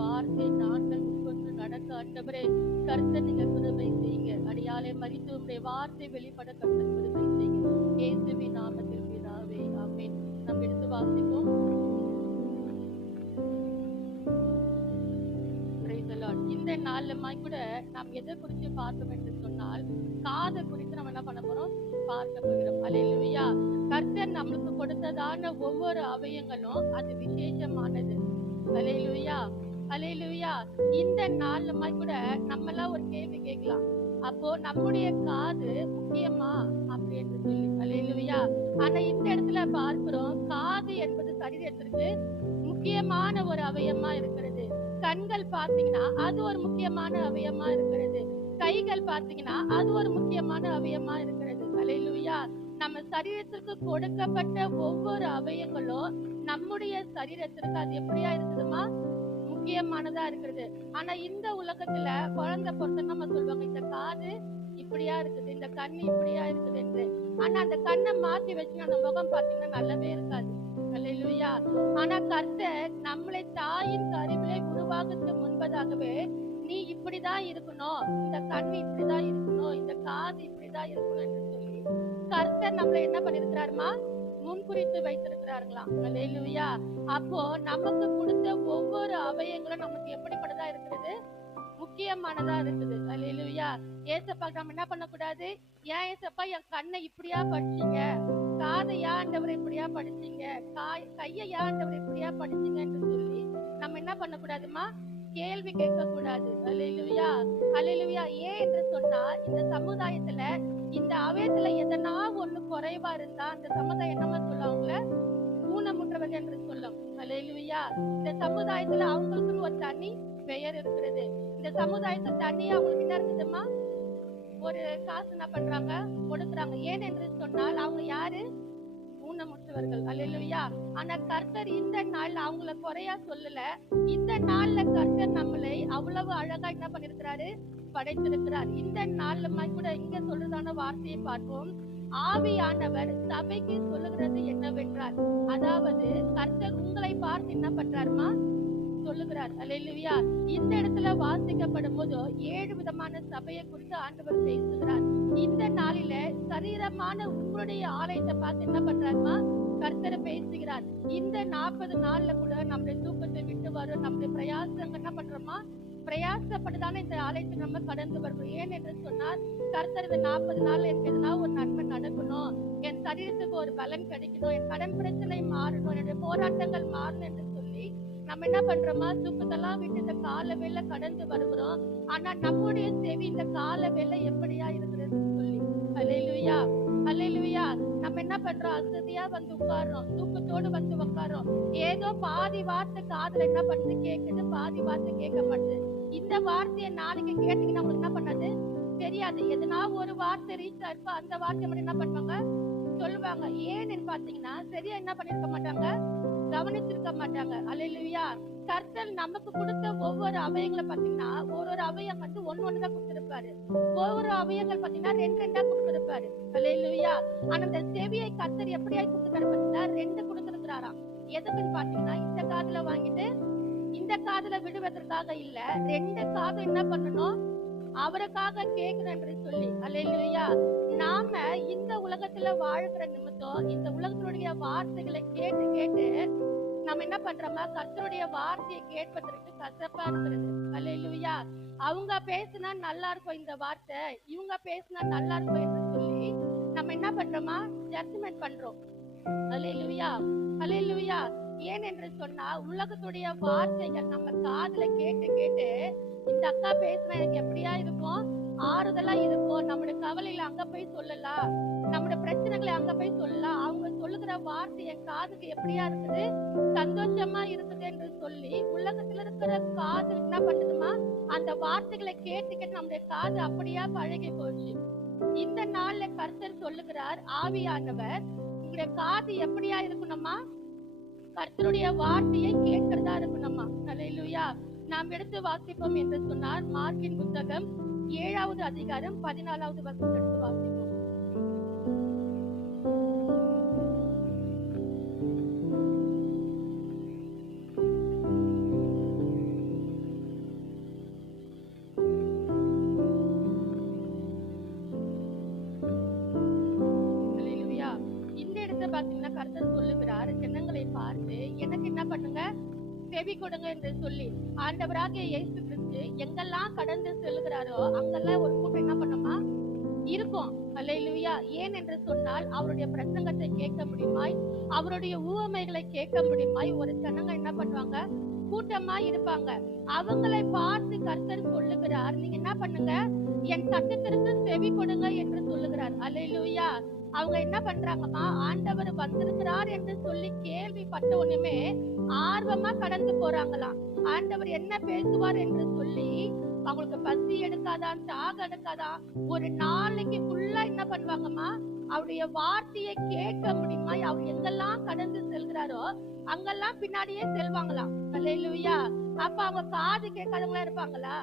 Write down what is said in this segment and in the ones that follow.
வார்த்தை நாங்கள் உட்கொண்டு நடக்க ஆண்டவரே கர்த்தர் நீங்க கிருபை செய்யுங்க. அடியாலே மரித்து உங்களுடைய வார்த்தை வெளிப்பட கர்த்தர் கிருபை செய்யுங்க. இயேசுவின் நாமத்தில் பிதாவே, ஆமென். நாம் எடுத்து வாசிப்போம். இந்த நாளுமாய் கூட நாம் எதை குறித்து பார்க்க என்று சொன்னால் காதை குறித்து நம்ம என்ன பண்ண போறோம், பார்க்க போகிறோம். அல்லேலூயா. கர்த்தர் நம்மளுக்கு கொடுத்ததான ஒவ்வொரு அவயங்களும் அது விசேஷமானது. அல்லேலூயா, அல்லேலூயா. இந்த நாளுமாய் கூட நம்ம எல்லாம் ஒரு கேள்வி கேட்கலாம், அப்போ நம்முடைய காது முக்கியமா அப்படின்னு சொல்லி. அல்லேலூயா. ஆனா இந்த இடத்துல பார்க்கிறோம், காது என்பது சரீரத்திற்கு முக்கியமான ஒரு அவயமா இருக்கிறது. கண்கள் பாத்தீங்கன்னா அது ஒரு முக்கியமான அவயமா இருக்கிறது. கைகள் பாத்தீங்கன்னா அது ஒரு முக்கியமான அவயமா இருக்கிறது. அல்லேலூயா. நம்ம சரீரத்திற்கு கொடுக்கப்பட்ட ஒவ்வொரு அவயங்களும் நம்முடைய சரீரத்திற்கு அது எப்படியா இருக்குதுமா, முக்கியமானதா இருக்கிறது. ஆனா இந்த உலகத்துல குழந்தை பொறுத்த நம்ம சொல்லுவாங்க, இந்த காது இப்படியா இருக்குது, இந்த கண் இப்படியா இருக்குது என்று. ஆனா அந்த கண்ணை மாத்தி வச்சுன்னா அந்த முகம் பாத்தீங்கன்னா நல்லாவே இருக்காது. அல்லேலூயா. ஆனா கர்த்தர் நம்மளை தாயின் கருவிலே உருவாக்கத்துக்கு முன்பதாகவே நீ இப்படிதான் இருக்கணும், இந்த கண் இப்படிதான் இருக்கணும், இந்த காது இப்படிதான் இருக்கணும் என்று சொல்லி கர்த்தர் நம்மளை என்ன பண்ணிருக்கிறாருமா, முன்குறித்து வைத்திருக்கிறார்களாம். அல்லேலூயா. அப்போ நமக்கு கொடுத்த ஒவ்வொரு அவயங்களும் நமக்கு எப்படிப்பட்டதா இருக்கிறது, முக்கியமானதா இருக்குது. அல்லேலூயா. ஏசப்பா நம்ம என்ன பண்ணக்கூடாது, ஏன் ஏசப்பா என் கண்ணை இப்படியா படிச்சீங்க, காதை ஆண்டவர் இப்படியா படிச்சீங்க, கையை ஆண்டவர் இப்படியா படிச்சீங்க என்று சொல்லி நம்ம என்ன பண்ணக்கூடாதுமா, கேள்வி கேட்க கூடாது. அல்லேலூயா, அல்லேலூயா. ஏன் என்று சொன்னா இந்த சமுதாயத்துல இந்த அவயத்துல எதனா ஒண்ணு குறைவா இருந்தா அந்த சமுதாயம் என்னமா சொல்லுவாங்கள, ஊனமுற்றவர்கள் என்று சொல்லும். அல்லேலூயா. இந்த சமுதாயத்துல அவங்களுக்கு ஒரு தனி பெயர் இருக்கிறது. இந்த சமுதாயத்துல தனியா அவங்களுக்கு என்ன இருக்குதுமா, ஒரு காசு என்ன பண்றாங்க, கொடுக்குறாங்க. ஏன் என்று சொன்னால் அவங்க யாரு, ஊனமுற்றவர்கள். அல்லேலூயா. ஆனா கர்த்தர் இந்த நாள்ல அவங்கள குறையா சொல்லல. இந்த நாள்ல கர்த்தர் நம்மளை அவ்வளவு அழகா என்ன பண்ணிருக்கிறாரு, படைத்திருக்கிறார். இந்த நாள்ல கூட இங்க சொல்றதான வார்த்தையை பார்ப்போம். ஆவியானவர் சபைக்கு சொல்லுகிறது என்னவென்றால், அதாவது கர்த்தர் உங்களை பார்த்து என்ன பண்றாருமா, சொல்லுகிறார். அல்லேலூயா. இந்த இடத்துல வாசிக்கப்படும் போது 7 விதமான சபையை குறித்து ஆண்டவர் பேசுகிறார். இந்த நாளில சரீரமான உங்களுடைய ஆலயத்தை பார்த்து என்ன பண்றாருமா, கர்த்தர் பேசுகிறார். இந்த 40 நாள்ல கூட நம்முடைய தூக்கத்தை விட்டு வரும், நம்முடைய பிரயாசம் என்ன பண்றோமா, பிரயாசப்பட்டுதானே இந்த ஆலயத்தை நம்ம கடந்து வருவோம். ஏன் என்று சொன்னால் கர்த்தர் இந்த 40 நாள்ல எனக்கு எதுனா ஒரு நன்மை நடக்கணும், என் சரீரத்துக்கு ஒரு பலன் கிடைக்கணும், என் கடன் பிரச்சனை மாறணும், என்னுடைய போராட்டங்கள் மாறணும் என்று சொல்லி நம்ம என்ன பண்றோமா, தூக்கத்தெல்லாம் விட்டு இந்த கால வேலை கடந்து வருகிறோம். ஆனா நம்முடைய செவி இந்த கால வேலை எப்படியா இருக்கிறது சொல்லி. அல்லேலூயா, அல்லேலூயா. நம்ம என்ன பண்றோம், அசதியா வந்து உட்கார்றோம், தூக்கத்தோடு வந்து உட்கார்றோம். ஏதோ பாதி வார்த்தை காதுல என்ன பண்ணுது, கேக்குது, பாதி வார்த்தை கேட்க மாட்டுது. இந்த வார்த்தையை நாளைக்கு கேட்டீங்கன்னா உங்களுக்கு என்ன பண்ணாது தெரியாது. எதனா ஒரு வார்த்தை ரீச் ஆயிருப்பா, அந்த வார்த்தையை மட்டும் என்ன பண்ணுவாங்க, சொல்லுவாங்க. ஏன்னு பாத்தீங்கன்னா சரியா என்ன பண்ணிருக்க மாட்டாங்க, கவனிச்சிருக்க மாட்டாங்க. அல்லேலூயா. கர்த்தர் நமக்கு கொடுத்த ஒவ்வொரு அவயங்களை பாத்தீங்கன்னா ஒரு அவயம் வந்து ஒண்ணுதான் கொடுத்திருப்பாரு. ஒவ்வொரு அவயங்கள் பாத்தீங்கன்னா 2 கொடுத்திருப்பாரு. அல்லேலூயா. ஆனா அந்த செவியை கர்த்தர் எப்படியா கொடுத்திருக்காரு பாத்தீங்கன்னா 2 கொடுத்திருக்கிறாராம். எதுக்குன்னு பாத்தீங்கன்னா இந்த காதுல வாங்கிட்டு இந்த காதுல விடுவதற்காக இல்ல, 2 காதும் என்ன பண்ணணும், அவருக்காக கேட்கணும் என்று சொல்லி. அல்லேலூயா. நாம இந்த உலகத்துல வாழ்கிற நிமித்தம் இந்த உலகத்தினுடைய வார்த்தைகளை கேட்டு கேட்டு நம்ம என்ன பண்றோமா, கர்த்தருடைய வார்த்தையை கேட்பதற்கு கசப்பா இருக்கிறது. அல்லேலூயா. அவங்க பேசினா நல்லா இருக்கும் இந்த வார்த்தை, இவங்க பேசினா நல்லா இருக்கும் என்று சொல்லி நம்ம என்ன பண்றோமா, ஜட்ஜ்மெண்ட் பண்றோம். அல்லேலூயா, அல்லேலூயா. ஏன் என்று சொன்னா உலகத்துடைய வார்த்தைகள் நம்ம காதுல கேட்டு கேட்டு இந்த அக்கா பேசினா எனக்கு எப்படியா இருக்கும், ஆறுதலா இருக்கும், நம்முடைய கவலையில அங்க போய் சொல்லலாம், நம்முடைய பிரச்சனைகளை அங்க போய் சொல்லலாம், அவங்க சொல்லுகிற வார்த்தை என் காதுக்கு எப்படியா இருக்குது, சந்தோஷமா இருக்குது என்று சொல்லி உலகத்துல இருக்கிற காது என்ன பண்ணுதுமா, அந்த வார்த்தைகளை கேட்டு கேட்டு நம்முடைய காது அப்படியா பழகி போச்சு. இந்த நாள்ல கர்த்தர் சொல்லுகிறார், ஆவியானவர் உங்களுடைய காது எப்படியா இருக்கணுமா, கர்த்தருடைய வார்த்தையை கேட்கிறதா இருக்கணுமா. அல்லேலூயா. நாம் எடுத்து வாசிப்போம் என்று சொன்னார் மார்க்கின் புத்தகம் 7வது அதிகாரம் 14வது வசனம் எடுத்து வாசிப்போம். இடத்துல பாத்தீங்கன்னா கர்த்தர் சொல்லுகிறார், ஜனங்களை பார்த்து எனக்கு என்ன பண்ணுங்க, செவி கொடுங்க என்று சொல்லி. ஆண்டவராகிய இயேசு கிறிஸ்து எங்கெல்லாம் கடந்து செல்கிறாரோ அங்கெல்லாம் ஒரு கூட்டம் என்ன பண்ணுமா இருக்கும். அல்லேலூயா. ஏன் என்று சொன்னால் அவருடைய பிரசங்கத்தை கேட்க முடியுமாய், அவருடைய ஊமைகளை கேட்க முடியுமாய் ஒரு ஜனங்க என்ன பண்ணுவாங்க, கூட்டமா இருப்பாங்க. அவங்களை பார்த்து கர்த்தர் சொல்லுகிறார், நீங்க என்ன பண்ணுங்க, என் சத்தத்திற்கு செவி கொடுங்க என்று சொல்லுகிறார். அல்லேலூயா. அவங்க என்ன பண்றாங்கம்மா, ஆண்டவர் வந்திருக்கிறார் என்று சொல்லி கேள்விப்பட்ட உடனே ஆர்வமா கடந்து போறாங்களாம். ஆண்டவர் என்ன பேசுவார் என்று சொல்லி அவங்களுக்கு பசி எடுக்காதான், தாக எடுக்காதான், ஒரு நாளைக்கு ஃபுல்லா என்ன பண்ணுவாங்கம்மா, அவருடைய வார்த்தையை கேட்க முடியுமா. அவர் எங்கெல்லாம் கடந்து செல்கிறாரோ அங்கெல்லாம் பின்னாடியே செல்வாங்களாம். அல்லேலூயா. அப்ப அவங்க காது கேட்காதவங்களா இருப்பாங்களா?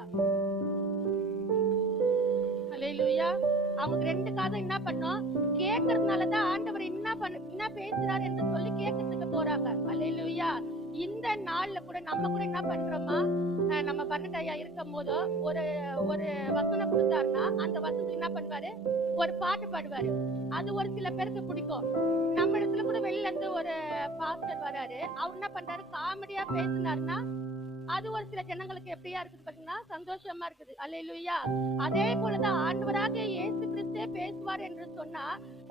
அல்லேலூயா. அவங்க 2 காதும் என்ன பண்ணும், கேட்கறதுனாலதான் ஆண்டவர் என்ன பேசுறாரு என்று சொல்லி கேட்கறதுக்கு போறாங்க. அல்லேலூயா. இந்த நாள்ல கூட நம்ம கூட என்ன பண்றோமா, நம்ம பன்னெண்டாயா இருக்கும் போது ஒரு வசனம் கொடுத்தாருன்னா அந்த வசனத்துக்கு என்ன பண்ணுவாரு, ஒரு பாட்டு பாடுவாரு. அது ஒரு சில பேருக்கு பிடிக்கும். நம்ம இடத்துல கூட வெளியில இருந்து ஒரு பாஸ்டர் வராரு, அவர் என்ன பண்றாரு, காமெடியா பேசினாருன்னா அது ஒரு சில ஜனங்களுக்கு எப்படியா இருக்குது பாத்தீங்கன்னா, சந்தோஷமா இருக்குது. அல்லேலூயா. அதே போலதான் ஆண்டவராகிய இயேசு கிறிஸ்தே பேசுவார் என்று சொன்னா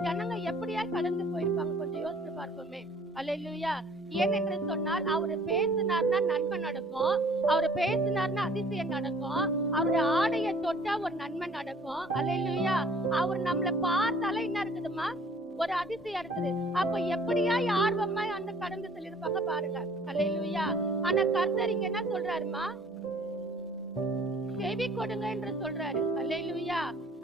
ஜனங்க எப்படியா கடந்து போயிருப்பாங்க, கொஞ்சம் யோசிச்சு பார்ப்போமே. அல்லேலூயா. ஏன் என்று சொன்னால் அவரு பேசினார்னா நன்மை நடக்கும், அவரு பேசினார்னா அதிசயம் நடக்கும், அவருடைய ஆடையை தொட்டா ஒரு நன்மை நடக்கும். அல்லேலூயா. அவர் நம்மளை பார்த்தாலே என்ன இருக்குதுமா, ஒரு அதிசயம் இருக்குது. அப்ப எப்படியா ஆர்வமா அந்த கடந்து சொல்லிருப்பாங்க பாருங்க. அல்லேலூயா. ஆனா கர்த்தர் இங்க என்ன சொல்றாருமா, செவி கொடுங்க என்று சொல்றாரு. அல்லேலூயா.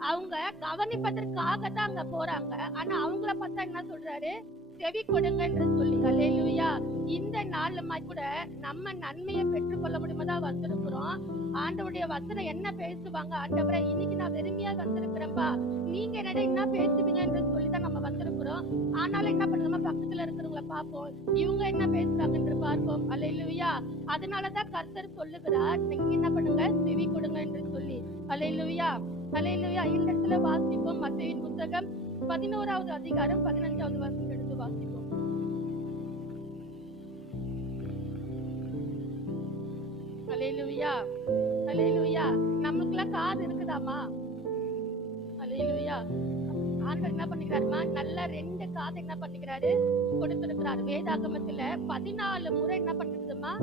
அவங்க கவனிப்பதற்காக தான் அங்க போறாங்க. ஆனா அவங்கள பார்த்தா என்ன சொல்றாரு, செவி கொடுங்க என்று சொல்லி. அல்லேலூயா. இந்த நாளுமா கூட நம்ம நன்மையை பெற்றுக்கொள்ள முடியுமா வந்திருக்கிறோம். ஆண்டவருடைய வசனம் என்ன பேசுவாங்க, ஆண்டவரை இன்னைக்கு நான் வெறுமையா வந்திருக்கிறேன்பா, நீங்க என்ன பேசுவீங்க என்று சொல்லிதான் நம்ம வந்திருக்கிறோம். ஆனாலும் என்ன பண்ணுங்க, பக்கத்துல இருக்கிறவங்களை பார்ப்போம், இவங்க என்ன பேசுறாங்க என்று பார்ப்போம். அல்லேலூயா. அதனாலதான் கர்த்தர் சொல்லுகிறார், நீங்க என்ன பண்ணுங்க, செவி கொடுங்க என்று சொல்லி. அல்லேலூயா. அல்லேலூயா. இந்த இடத்துல வாசிப்போம் மத்தேயுவின் புத்தகம் 11வது அதிகாரம் 15வது வசனம் எடுத்து வாசிப்போம். அல்லேலூயா. அல்லேலூயா. நமக்குலாம் காது இருக்குதாமா? அல்லேலூயா. ஆண்டவர் என்ன பண்ணிக்கிறாருமா, நல்ல 2 காது என்ன பண்ணிக்கிறாரு, கொடுத்திருக்கிறார். வேதாகமத்துல 14 முறை என்ன பண்ணிருக்குதுமா,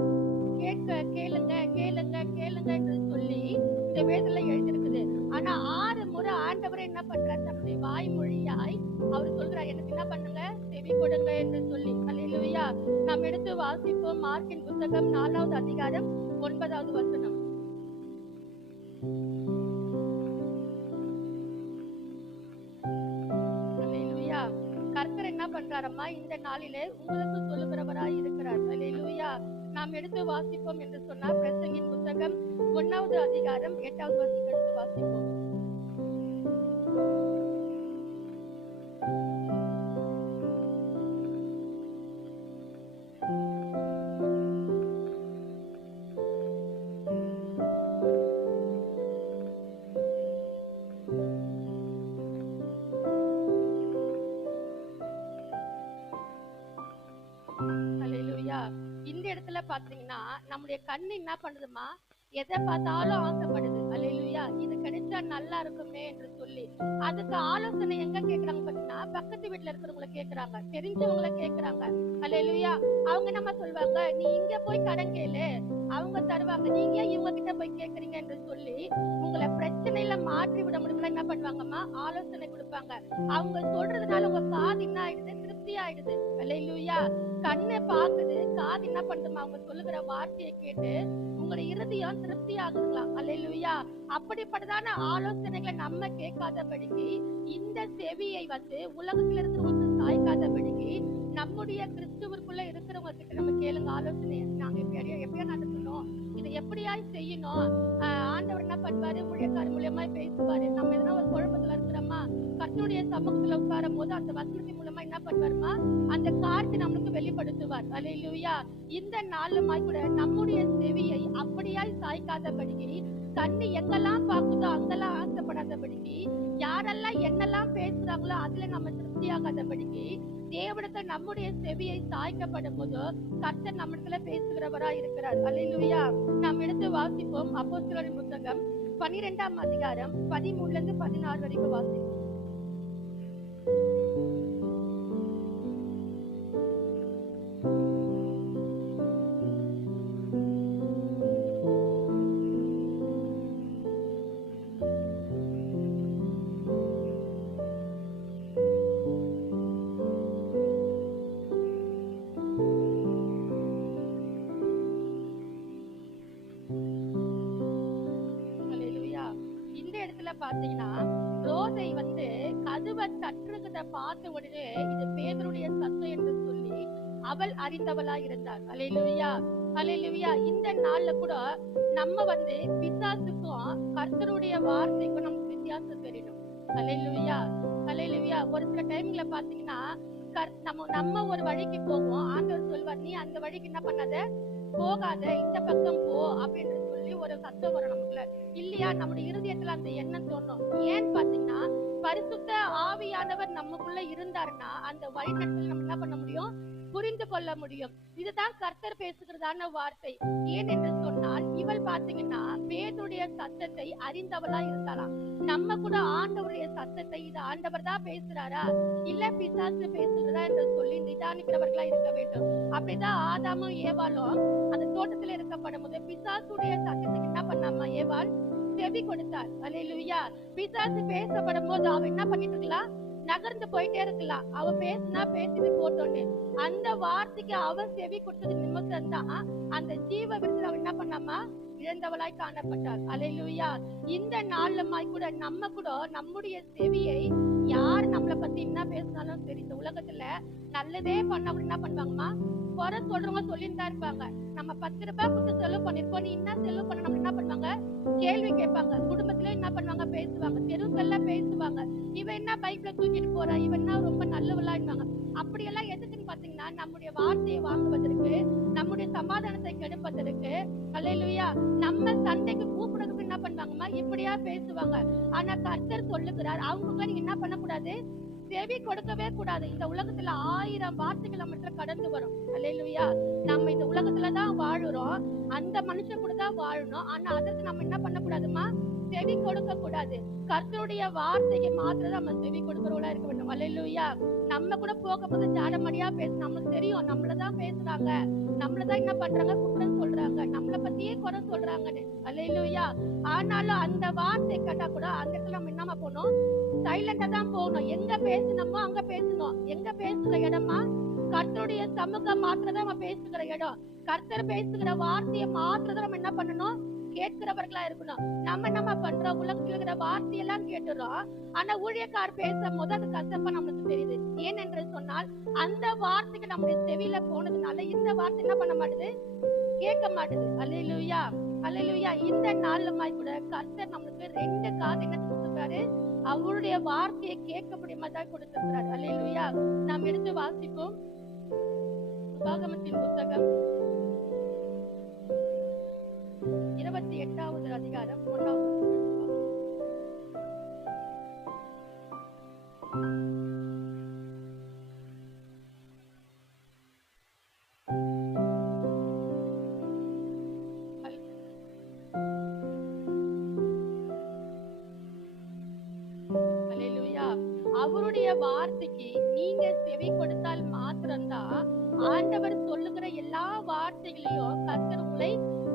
கேளுங்க கேளுங்க கேளுங்க என்று சொல்லி இந்த வேதத்துல எழுதிருக்குது. ஆனா 6 முறை ஆண்டவரை என்ன பண்றாரு, நம்முடைய வாய்மொழியாய் அவர் சொல்றாரு, எனக்கு என்ன பண்ணுங்க, செவி கொடுங்க என்று சொல்லி. அல்லேலூயா. நாம் எடுத்து வாசிப்போம் மார்க்கின் புத்தகம் 4வது அதிகாரம் 9வது வசனம். அல்லேலூயா. கர்த்தர் என்ன பண்றாரம்மா, இந்த நாளிலே உங்களுக்கு சொல்லுகிறவராய் இருக்கிறார். அல்லேலூயா. நாம் எடுத்து வாசிப்போம் என்று சொன்னால் பிரசங்கின் புத்தகம் 1வது அதிகாரம் 8வது வசனம் எடுத்து வாசிப்போம். இந்த இடத்துல பாத்தீங்கன்னா நம்முடைய கண்ணு என்ன பண்ணுதுமா, எதை பார்த்தாலும் ஆசைப்படுது. அல்லேலூயா. இது கிடைச்சா நல்லா இருக்குமே என்று சொல்லி அதுக்கு ஆலோசனை எங்க கேக்குறாங்க பாத்தீங்கன்னா, பக்கத்து வீட்டுல இருக்கிறவங்களை கேக்குறாங்க, தெரிஞ்சவங்களை கேக்குறாங்க. அல்லேலூயா. அவங்க நம்ம சொல்வாங்க, நீ இங்க போய் கடன் கேளு, அவங்க தருவாங்க, நீங்க இவங்க கிட்ட போய் கேக்குறீங்க என்று சொல்லி உங்களை பிரச்சனையில மாற்றி விட முடியுமா என்ன பண்ணுவாங்கம்மா, ஆலோசனை கொடுப்பாங்க. அவங்க சொல்றதுனால உங்க காது என்ன ஆயிடுது, திருப்தி ஆயிடுது. அல்லேலூயா. கண்ணை பாக்குது, காது என்ன பண்ணுமா, அவங்க சொல்லுகிற வார்த்தையை கேட்டு உங்களுடைய இருதயம் திருப்தி ஆகுதுங்களாம். அல்லேலூயா. அப்படிப்பட்டதான ஆலோசனைகளை நம்ம கேட்காதபடிக்கு, இந்த செவியை உலகத்துல இருக்கிறவங்க சாய்க்காதபடிக்கு நம்முடைய கிறிஸ்துவுக்குள்ள இருக்கிறவங்க கிட்ட நம்ம கேளுங்க ஆலோசனை. நாங்க எப்படியா நடத்தணும், இதை எப்படியாய் செய்யணும். ஆண்டவர் என்ன பண்ணுவாரு, ஊழியக்காரர் மூலியமா பேசுவாரு. நம்ம எதனா ஒரு குழப்பத்துல இருக்கிறோமா, கர்த்தருடைய சமூகத்துல உட்காரும் போது அந்த வசனத்தின் மூலமா என்ன பண்ணுவாருமா, அந்த காரியத்தை நம்மளுக்கு வெளிப்படுத்துவார். அல்லேலூயா. இந்த நாளுமாய் கூட நம்முடைய செவியை அப்படியாய் சாய்க்காதபடிக்கு, கண்ணு எங்கெல்லாம் பார்க்குதோ அங்கெல்லாம் ஆசைப்படாதபடிக்கு, யாரெல்லாம் என்னெல்லாம் பேசுறாங்களோ அதுல நம்ம திருப்தியாகாதபடிக்கு, தேவனிடத்துல நம்முடைய செவியை சாய்க்கப்படும் போது கர்த்தர் நம்மிடத்துல பேசுகிறவரா இருக்கிறார். அல்லேலூயா. நாம் எடுத்து வாசிப்போம் அப்போஸ்தலரின் புத்தகம் 12ஆம் அதிகாரம் 13 இருந்து 16 வரைக்கும் வாசிப்போம். பாத்தீங்கன்னா ரோதை வந்து கதவை தட்டுறத பார்த்த உடனே இது பேதுருடைய சத்தம் என்று சொல்லி அவள் அறிந்தவளா இருந்தாள். அல்லேலூயா, அல்லேலூயா. இந்த நாள்ல கூட நம்ம வந்து பிசாசுக்கும் கர்த்தருடைய வார்த்தைக்கும் நமக்கு வித்தியாசம் தெரியணும். அல்லேலூயா, அல்லேலூயா. ஒரு சில டைம்ல பாத்தீங்கன்னா நம்ம ஒரு வழிக்கு போவோம், ஆண்டவர் சொல்வார் நீ அந்த வழிக்கு என்ன பண்ணாத, போகாத, இந்த பக்கம் போ அப்படின்னு சொல்லி ஒரு சத்தம் வரும் நமக்குள்ள இல்லையா. நம்முடைய இருதயத்துல அந்த எண்ணம் தோணும். ஏன்னு பாத்தீங்கன்னா பரிசுத்த ஆவியானவர் நமக்குள்ள இருந்தாருன்னா அந்த வழிநடத்தல் நம்ம என்ன பண்ண முடியும், புரிந்து கொள்ள முடியும். இதுதான் கர்த்தர் பேசுகிறதான வார்த்தை. ஏன் என்று சொன்னால் இவள் பாத்தீங்கன்னா பேதுடைய சத்தத்தை அறிந்தவளா இருந்தாலாம். நம்ம கூட ஆண்டவருடைய சத்தத்தை இது ஆண்டவர் தான் பேசுறாரா இல்ல பிசாசு பேசுறதா என்று சொல்லி நிதானிக்கிறவர்களா இருக்க வேண்டும். அப்படிதான் ஆதாமும் ஏவாளும் அந்த தோட்டத்துல இருக்கப்படும் போது பிசாசுடைய சத்தத்துக்கு என்ன பண்ணாமா ஏவாள் செவி கொடுத்தாள். அல்லேலூயா. பிசாசு பேசப்படும் போது அவ என்ன பண்ணிட்டு இருக்கலாம், நகர்ந்து போயிட்டே இருக்கலாம். அவ பேசினா பேசிட்டு போட்டோன்னு அந்த வார்த்தைக்கு அவ செவி கொடுத்தது நிமித்தம் தான் அந்த ஜீவ விருது அவ என்ன பண்ணாமா இழந்தவளாய் காணப்பட்டாள். அல்லேலூயா. இந்த நாளுமாய் கூட நம்ம கூட நம்முடைய செவியை யார் நம்மளை பத்தி என்ன பேசினாலும் சரி, இந்த உலகத்துல நல்லதே பண்ண என்ன பண்ணுவாங்கம்மா, குறை சொல்றவங்க சொல்லிட்டு தான் இருப்பாங்க. நம்ம 10 ரூபாய் கொடுத்து செலவு பண்ணிருப்போம், நீ என்ன செலவு பண்ண, நம்ம என்ன பண்ணுவாங்க கேள்வி கேட்பாங்க. குடும்பத்துல என்ன பண்ணுவாங்க பேசுவாங்க, தெருவுகள்ல பேசுவாங்க, இவன் என்ன பைக்ல தூக்கிட்டு போறா, இவன் என்ன ரொம்ப நல்லவளாங்க. அப்படியெல்லாம் எதுக்குன்னு பாத்தீங்கன்னா நம்முடைய வார்த்தையை வாங்குவதற்கு, நம்முடைய சமாதானத்தை கெடுப்பதற்கு. அல்லேலூயா. நம்ம சண்டைக்கு கூப்பிடுறதுக்கு என்ன பண்ணுவாங்கம்மா இப்படியா பேசுவாங்க. ஆனா கர்த்தர் சொல்லுகிறார் அவங்க நீங்க என்ன பண்ணக்கூடாது, செவி கொடுக்கவே கூடாது. இந்த உலகத்துல 1000 வார்த்தைகள் நம்ம கடந்து வரும். அல்லேலூயா. நம்ம இந்த உலகத்துலதான் வாழுறோம், அந்த மனுஷன் கூட தான் வாழணும். ஆனா அதற்கு நம்ம என்ன பண்ணக்கூடாதுமா, செவி கொடுக்க கூடாது. கர்த்தருடைய வார்த்தைக்கு மாத்திரம் நம்ம செவி கொடுக்கிறவங்களா இருக்க வேண்டும். அல்லேலூயா. நம்ம கூட போகும்போது ஜாடமடியா பேச நம்மளுக்கு தெரியும், நம்மளதான் பேசுறாங்க, நம்மளதான் என்ன பண்றாங்க குற்றம் சொல்றாங்க, நம்மளை பத்தியே குறை சொல்றாங்கன்னு. அல்லேலூயா. ஆனாலும் அந்த வார்த்தை கேட்டா கூட அந்த இடத்துல நம்ம என்னமா போகணும், சைலண்டா தான் போகணும். எங்க பேசணுமோ அங்க பேசணும். எங்க பேசுற இடமா கர்த்தருடைய சமூகம் மாத்திரதான் நம்ம பேசுகிற இடம். கர்த்தர் பேசுகிற வார்த்தையை மாத்திரதான் நம்ம என்ன பண்ணணும், கேட்கிறவர்களா இருக்கணும். நம்ம பண்றோம், உலகத்துல இருக்கிற வார்த்தையெல்லாம் கேட்டுறோம். ஆனா ஊழியக்கார் பேசும் போது அது கசப்பா நம்மளுக்கு தெரியுது. ஏன் என்று சொன்னால் அந்த வார்த்தைக்கு நம்முடைய செவியில போனதுனால இந்த வார்த்தை என்ன பண்ண மாட்டுது, கேட்க மாட்டுது. அல்லேலூயா, அல்லேலூயா. இந்த நாளுமாய் கூட கர்த்தர் நம்மளுக்கு 2 காது என்ன கொடுத்திருக்காரு, அவருடைய வார்த்தையை கேட்க முடியுமா தான் கொடுத்திருக்கிறார். அல்லேலூயா. நாம் எடுத்து வாசிப்போம் உபாகமத்தின் புத்தகம் 28வது அதிகாரம் 1வது அவருடைய வார்த்தைக்கு நீங்க செவி கொடுத்தால் மாத்திரம்தான் ஆண்டவர் சொல்லுகிற எல்லா வார்த்தைகளையும் கர்த்தர் உங்களை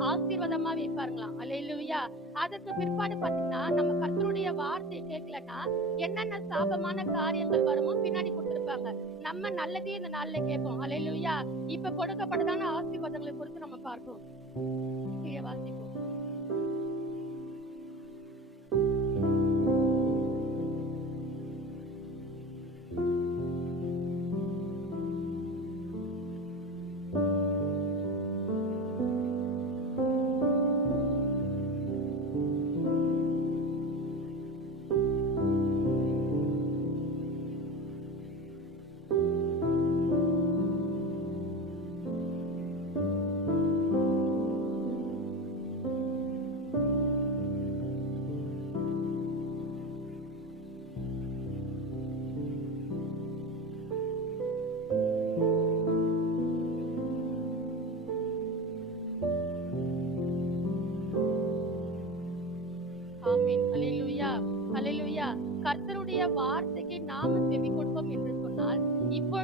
ஆசீர்வாதமா வைப்பார்களாம். அல்லேலூயா. அதற்கு பிற்பாடு பாத்தீங்கன்னா நம்ம கர்த்தருடைய வார்த்தையை கேட்கலன்னா என்னென்ன சாபமான காரியங்கள் வருமோ பின்னாடி கொடுத்திருப்பாங்க. நம்ம நல்லதே இந்த நாள்ல கேட்போம். அல்லேலூயா. இப்ப கொடுக்கப்பட்டதான ஆசீர்வாதங்களை குறித்து நம்ம பார்ப்போம். கீழே வாசிப்போம்.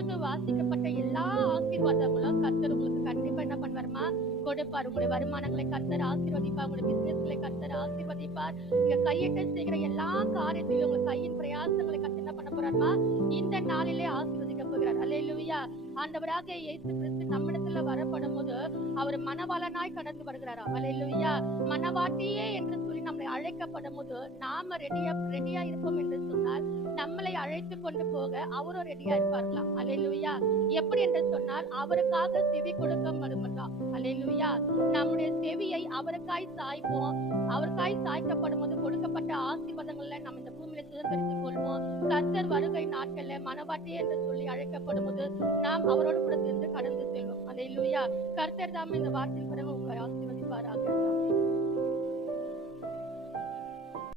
இப்பொழுது வாசிக்கப்பட்ட எல்லா ஆசீர்வாதங்களும் கர்த்தர் உங்களுக்கு கண்டிப்பா என்ன பண்ணுவாருமா கொடுப்பார். உங்களுடைய வருமானங்களை கர்த்தர் ஆசீர்வதிப்பார். உங்களுடைய பிசினஸ்களை கர்த்தர் ஆசீர்வதிப்பார். நீங்க கையிட்டு செய்கிற எல்லா காரியத்திலும் உங்க கையின் பிரயாசங்களை கர்த்தர் என்ன பண்ண போறாருமா இந்த நாளிலே ஆசீர்வதிக்க போகிறார். அல்லேலூயா. ஆண்டவராக இயேசு கிறிஸ்து நம்மிடத்துல வரப்படும் போது அவர் மணவாளனாய் கடந்து வருகிறாரா. அல்லேலூயா. மணவாட்டியே என்று சொல்லி நம்மளை அழைக்கப்படும் போது நாம ரெடியா இருப்போம் என்று சொன்னால் நம்மளை அழைத்து கொண்டு போக அவரும் ரெடியா இருப்பார்களாம். அல்லேலூயா. எப்படி என்று சொன்னால் அவருக்காக செவி கொடுக்க மறுமட்டாம். அல்லேலூயா. நம்முடைய செவியை அவருக்காய் சாய்ப்போம். அவருக்காய் சாய்க்கப்படும் போது கொடுக்கப்பட்ட ஆசீர்வாதங்கள்ல நம்ம இந்த பூமியில சுதந்திரித்துக் கொள்வோம். கர்த்தர் வருகை நாட்கள்ல மணவாட்டி என்று சொல்லி அழைக்கப்படும் போது நாம் அவரோடு கூட சேர்ந்து கடந்து செல்வோம். அல்லேலூயா. கர்த்தர் தாமே இந்த வார்த்தையின் பிறகு உங்களை ஆசீர்வதிப்பாராக.